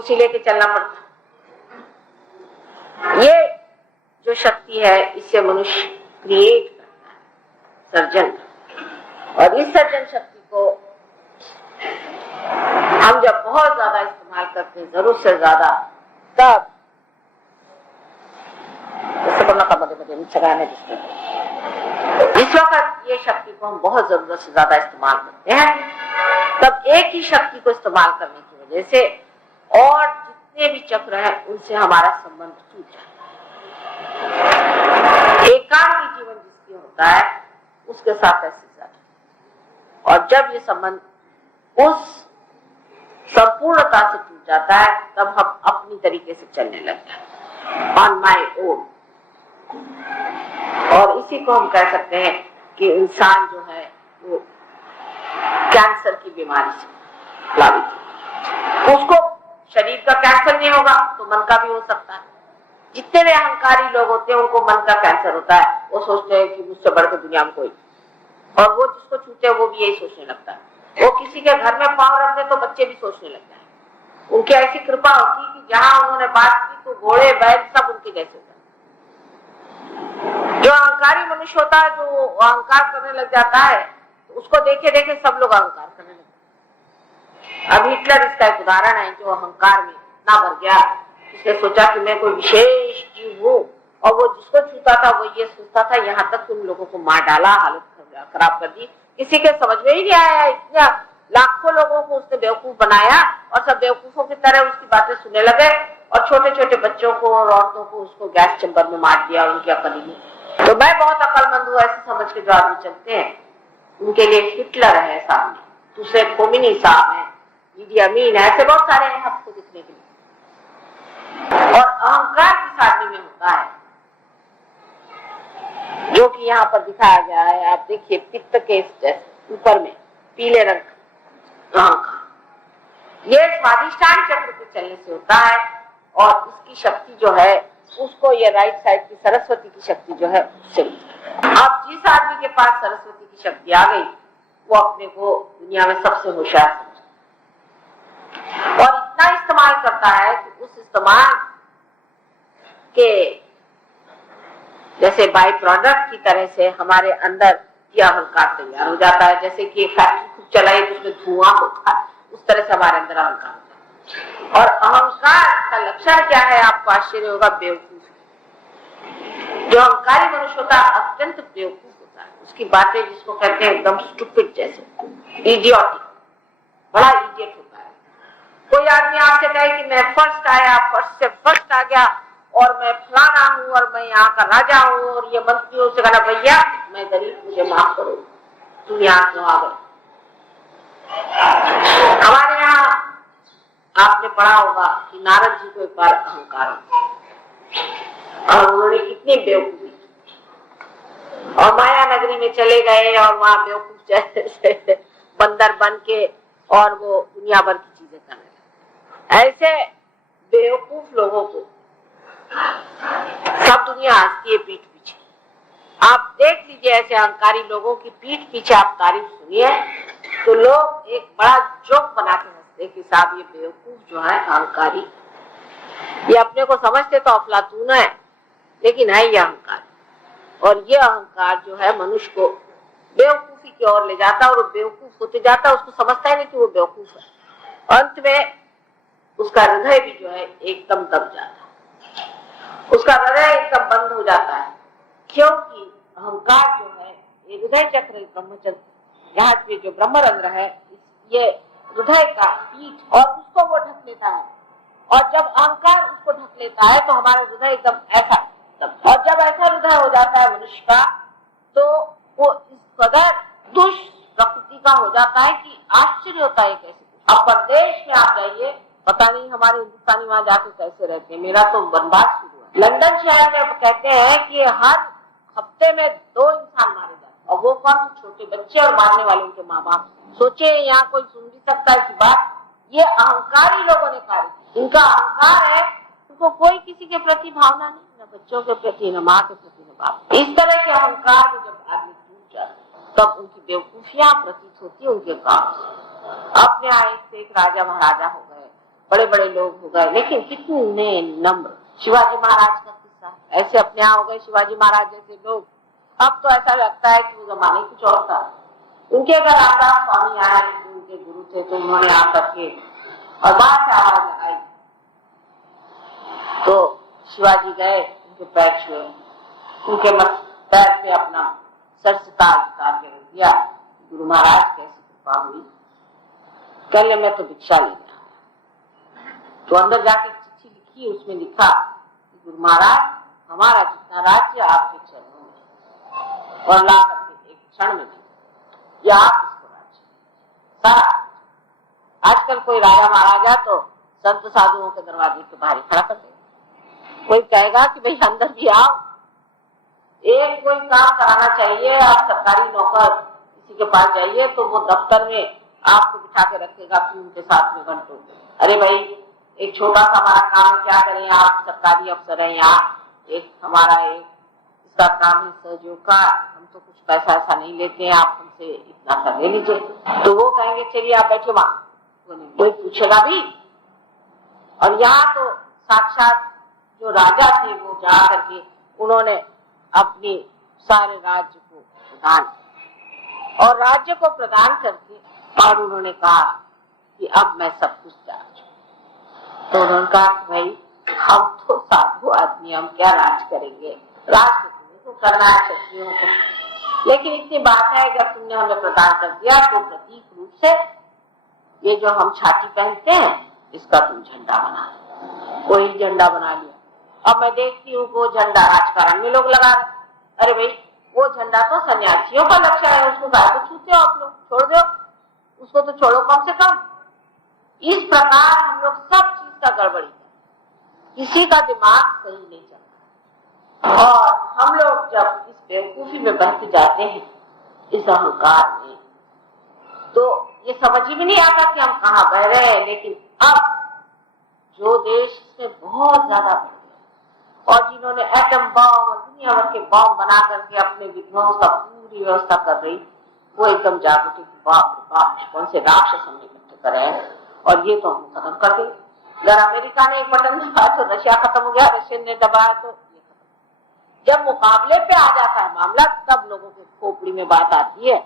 कुर्सी लेके चलना पड़ता। ये जो शक्ति है इससे मनुष्य क्रिएट करता है, सर्जन। और इस सर्जन शक्ति को हम जब बहुत ज्यादा इस्तेमाल करते हैं, जरूरत से ज्यादा, तब जिस वक्त ये शक्ति को हम बहुत जरूरत से ज्यादा इस्तेमाल करते हैं, तब एक ही शक्ति को इस्तेमाल करने की वजह से और जितने भी चक्र हैं उनसे हमारा संबंध टूट जाता है। एकांगी जीवन जिसकी होता है उसके साथ ऐसे जाता है। और जब ये संबंध उस संपूर्णता से टूट जाता है, तब हम अपनी तरीके से चलने लगते हैं, ऑन माई ओन। और इसी को हम कह सकते हैं कि इंसान जो है वो कैंसर की बीमारी से प्रभावित है। उसको शरीर का कैंसर नहीं होगा तो मन का भी हो सकता है। जितने भी अहंकारी लोग होते हैं उनको मन का कैंसर होता है। वो सोचते हैं कि मुझसे बढ़कर दुनिया में कोई, और वो जिसको छूते हैं वो भी यही सोचने लगता है। वो किसी के घर में पांव रख दे तो बच्चे भी सोचने लगते हैं। उनकी ऐसी कृपा होती है कि जहां उन्होंने बात की तो घोड़े बैल सब उनके जैसे होते हैं। जो अहंकारी मनुष्य होता है, जो अहंकार करने लग जाता है, तो उसको देखे देखे सब लोग अहंकार करने लगते हैं। अब हिटलर इसका एक उदाहरण है, जो अहंकार में इतना भर गया, उसने सोचा कि मैं कोई विशेष जीव हूँ, और वो जिसको छूता था वो ये सोचता था, यहाँ तक उन लोगों को मार डाला, हालत खराब कर दी। किसी के समझ में ही नहीं आया, इतना लाखों लोगों को उसने बेवकूफ बनाया और सब बेवकूफों की तरह उसकी बातें सुनने लगे, और छोटे छोटे बच्चों को और औरतों को उसको गैस चैम्बर में मार दिया और उनकी अकल ही। तो मैं बहुत अकलमंद हूँ ऐसे समझ के जो आदमी चलते हैं, उनके लिए हिटलर है सामने, दूसरे खोमिनी साहब है, ईदी अमीन है, ऐसे बहुत सारे हैं आपको दिखने के लिए। और अहंकार किस आदमी में होता है, जो कि यहाँ पर दिखाया गया है, आप देखिए पित्त के ऊपर में पीले रंग का अहंकार, ये स्वाधिष्ठान चक्र पे चलने से होता है। और इसकी शक्ति जो है उसको ये राइट साइड की सरस्वती की शक्ति जो है उससे। अब जिस आदमी के पास सरस्वती की शक्ति आ गई, वो अपने को दुनिया में सबसे होशियार समझता और इतना इस्तेमाल करता है कि उस इस्तेमाल के जैसे बाई प्रोडक्ट की तरह से हमारे अंदर यह अहंकार तैयार हो जाता है। जैसे कि फैक्ट्री खूब चलाई तो उसमें धुआं होता है, उस तरह से हमारे अंदर अहंकार होता है। और अहंकार का लक्षण क्या है, आपको आश्चर्य होगा, बेवकूफ। जो अहंकारी मनुष्य होता है अत्यंत बेवकूफ होता है, उसकी बातें जिसको कहते हैं एकदम स्टूपिड जैसे, इडियोटिक, बड़ा इडियट होता है। कोई आदमी आपसे कहे कि मैं फर्स्ट आया, फर्स्ट से फर्स्ट आ गया और मैं फलाना हूँ और मैं यहाँ का राजा हूँ, और ये मंत्रियों से कहना भैया मैं गरीब, मुझे माफ करो, तुम यहाँ क्यों आ गए। हमारे यहाँ आपने पढ़ा होगा कि नारद जी को एक बार अहंकार हुआ और उन्होंने कितनी बेवकूफी की और माया नगरी में चले गए और वहां बेवकूफ जैसे बंदर बन के और वो दुनिया भर की चीजें करने लगे। ऐसे बेवकूफ लोगों को सब दुनिया हंसती है पीठ पीछे। आप देख लीजिए ऐसे अहंकारी लोगों की पीठ पीछे आप तारीफ सुनिए तो लोग एक बड़ा जोक बना के हंसते कि साहब ये बेवकूफ जो है अहंकारी, ये अपने को समझते तो अफलातून है लेकिन है ये अहंकार। और ये अहंकार जो है मनुष्य को बेवकूफी की ओर ले जाता है और वो बेवकूफ होते जाता है, उसको समझता ही नहीं कि वो बेवकूफ है। अंत में उसका हृदय भी जो है एकदम दब जाता है, उसका हृदय एकदम बंद हो जाता है, क्योंकि अहंकार जो है ये हृदय चक्र ब्रह्मचर्य, यहाँ पे जो ब्रह्मरंध्र है ये हृदय का पीठ, और उसको वो ढक लेता है। और जब अहंकार उसको ढक लेता है तो हमारा हृदय एकदम ऐसा, और जब ऐसा हृदय हो जाता है मनुष्य का तो वो इस कदर दुष्ट प्रकृति का हो जाता है कि आश्चर्य होता है कैसे। अब परदेश में आप जाइए, पता नहीं हमारे हिंदुस्तानी वहां जाके कैसे रहते हैं। मेरा तो वनवास शुरू है लंदन शहर में, कहते हैं कि हर हफ्ते में 2 इंसान मारे जाते हैं, और वो कौन, छोटे बच्चे और मारने वाले उनके माँ बाप। सोचे यहाँ कोई सुन भी सकता है कि बात, ये अहंकारी लोगों ने कार्य, इनका अहंकार है, उनको कोई किसी के प्रति भावना नहीं, न बच्चों के प्रति, न माँ के प्रति, न बाप। इस तरह के अहंकार में जब आदमी टूट जाता है तब उनकी बेवकूफियां प्रतीत होती है उनके काम। अपने आए से एक राजा महाराजा हो गए बड़े बड़े लोग हो गए, लेकिन कितने नम्र। शिवाजी महाराज का किस्सा, ऐसे अपने यहाँ हो गए शिवाजी महाराज जैसे लोग। अब तो ऐसा लगता है कि वो जमाने कुछ और था। उनके अगर रामदास स्वामी आए, उनके गुरु थे, तो उन्होंने आकर के और बात से आवाज लगाई तो शिवाजी गए, उनके पैर छुए, उनके पैर पे अपना सर से ताज उतार के रख दिया। गुरु महाराज कैसी कृपा हुई, कल मैं तो भिक्षा लेने आया। तो अंदर जाके चिट्ठी लिखी, उसमें लिखा कि गुरु महाराज हमारा जितना राज्य आपके चरणों में, और ला करके एक क्षण में या आप इसको राज्य सारा। आजकल कोई राजा महाराजा तो संत साधुओं के दरवाजे के बाहर खड़ा कर देगा। कोई कहेगा कि भाई अंदर भी आओ, एक कोई काम कराना चाहिए, आप सरकारी नौकर किसी के पास जाइए तो वो दफ्तर में आपको बिठा के रखेगा प्यून के साथ में घंटों। अरे भाई एक छोटा सा हमारा काम है, क्या करें, आप सरकारी अफसर हैं, यहाँ एक हमारा एक इसका काम है सहयोग का, हम तो कुछ पैसा ऐसा नहीं लेते हैं, आप हमसे इतना सा ले लीजिए। तो वो कहेंगे चलिए आप बैठो वहां, कोई पूछेगा भी। और यहाँ तो साक्षात जो राजा थे वो जा करके उन्होंने अपनी सारे राज्य को प्रदान, और राज्य को प्रदान करके और उन्होंने कहा कि अब मैं सब कुछ जान चुका। तो उन्होंने कहा कि भाई हम तो साधु आदमी, हम क्या राज करेंगे, राज तो करना है क्षत्रियों को, लेकिन इतनी बात है जब तुमने हमें प्रदान कर दिया तो प्रतीक रूप से ये जो हम छाती पहनते हैं इसका तुम झंडा बना। कोई झंडा बना लिया। अब मैं देखती हूँ वो झंडा राजकारण में लोग लगा रहे। अरे भाई वो झंडा तो सन्यासियों का लक्ष्य है, उसको गाय को छूते हो आप लोग, छोड़ दो उसको, तो छोड़ो कम से कम। इस प्रकार हम लोग सब चीज का गड़बड़ी है, किसी का दिमाग सही नहीं चलता, और हम लोग जब इस बेवकूफी में बहते जाते हैं, इस अहंकार में, तो ये समझ ही भी नहीं आता कि हम कहाँ बह रहे हैं। लेकिन अब जो देश इसमें बहुत ज्यादा बढ़ गया, और जिन्होंने एटम बम और दुनिया भर के बम बना करके अपने विध्वंस का पूरी व्यवस्था कर रही, वो एकदम जागरूक है, बाप बाप कौन से राक्षस हमने इकट्ठे करे हैं, और ये तो हम खत्म कर देंगे। अगर अमेरिका ने एक बटन दबाया तो रशिया खत्म हो गया, रशियन ने दबाया तो ये खत्म। जब मुकाबले पे आ जाता है मामला, तब लोगों के खोपड़ी में बात आती है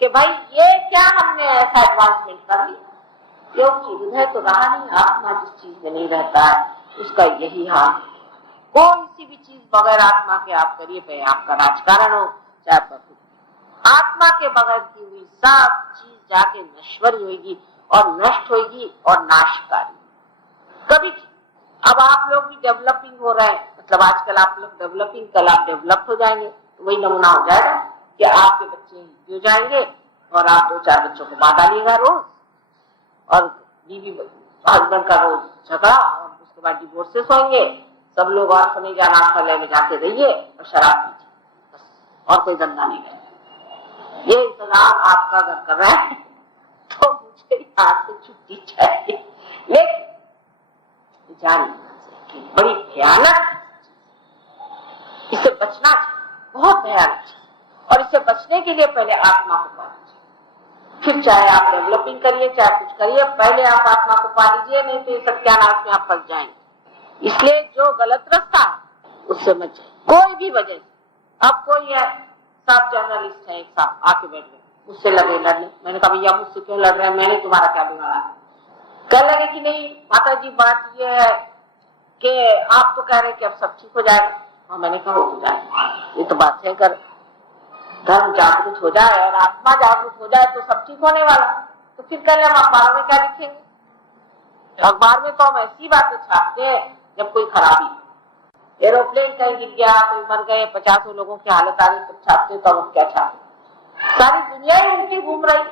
कि भाई ये क्या हमने ऐसा एडवांसमेंट कर लिया, क्योंकि हृदय तो रहा नहीं। आत्मा जिस चीज में नहीं रहता है उसका यही हाल है। कोई सी भी चीज बगैर आत्मा के आप करिए, चाहे आपका राजकारण हो चाहे आपका, आत्मा के बगैर की हुई सब चीज जाके नश्वर होगी और नष्ट होगी और नाशकारी कभी। अब आप लोग भी डेवलपिंग हो रहे हैं, मतलब आजकल आप लोग डेवलपिंग, कल आप डेवलप हो जाएंगे, तो वही नमूना हो जाएगा कि आपके बच्चे हो जाएंगे और आप 2-4 बच्चों को बांध डालिएगा रोज, और बीवी हस्बैंड का रोज झगड़ा, और उसके बाद डिवोर्सेस होंगे, सब लोग और सुने जाना फले में जाते रहिए और शराब पीजिए, बस और कोई धंधा नहीं करें। ये इंतजाम आपका अगर कर रहा है तो मुझे यहाँ से छुट्टी चाहिए। लेकिन जान कि बड़ी भयानक, इससे बचना चाहिए, बहुत भयानक, और इससे बचने के लिए पहले आत्मा को पाना चाहिए। फिर चाहे आप डेवलपिंग करिए चाहे कुछ करिए, पहले आप आत्मा को पा लीजिए, नहीं तो ये सत्यानाश में आप फंस जाएंगे। इसलिए जो गलत रास्ता है उससे मत जाइए, कोई भी वजह से। अब कोई है सब जर्नलिस्ट है, एक साथ आके बैठ गए, मुझसे लगे लड़ने। मैंने कहा भैया मुझसे क्यों लड़ रहे हैं, मैंने तुम्हारा क्या बिगाड़ा। कह लगे कि नहीं माता जी बात ये है कि आप तो कह रहे कि अब सब ठीक हो जाएगा। हाँ मैंने कहा हो जाएगा, ये तो बात है, अगर धर्म जागरूक हो जाए और आत्मा जागरूक हो जाए तो सब ठीक होने वाला। तो फिर कल हम अखबारों में क्या लिखेंगे, अखबार में तो हम ऐसी बातें छापते हैं जब कोई खराबी, एरोप्लेन कहीं गिर गया, कोई मर गए, 50 लोगों की हालत आ गई, तब छापते, तो हम क्या छापते, सारी दुनिया ही उल्टी घूम रही।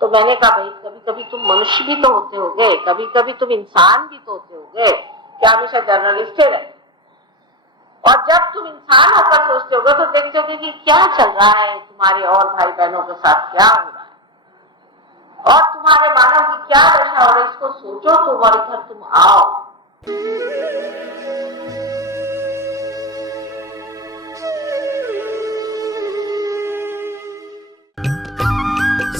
तो मैंने कहा भाई कभी कभी तुम मनुष्य भी तो होते होगे, कभी कभी तुम इंसान भी तो होते होगे, क्या हमेशा जर्नलिस्ट रहे। और जब तुम इंसान होकर सोचते होगे तो देखते होगे कि क्या चल रहा है तुम्हारे और भाई बहनों के साथ, क्या हो रहा है, और तुम्हारे मानव की क्या दशा हो रही है, इसको सोचो तुम, और इधर तुम आओ।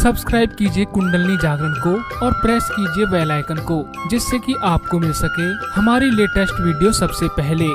सब्सक्राइब कीजिए कुंडलनी जागरण को और प्रेस कीजिए बेल आइकन को, जिससे कि आपको मिल सके हमारी लेटेस्ट वीडियो सबसे पहले।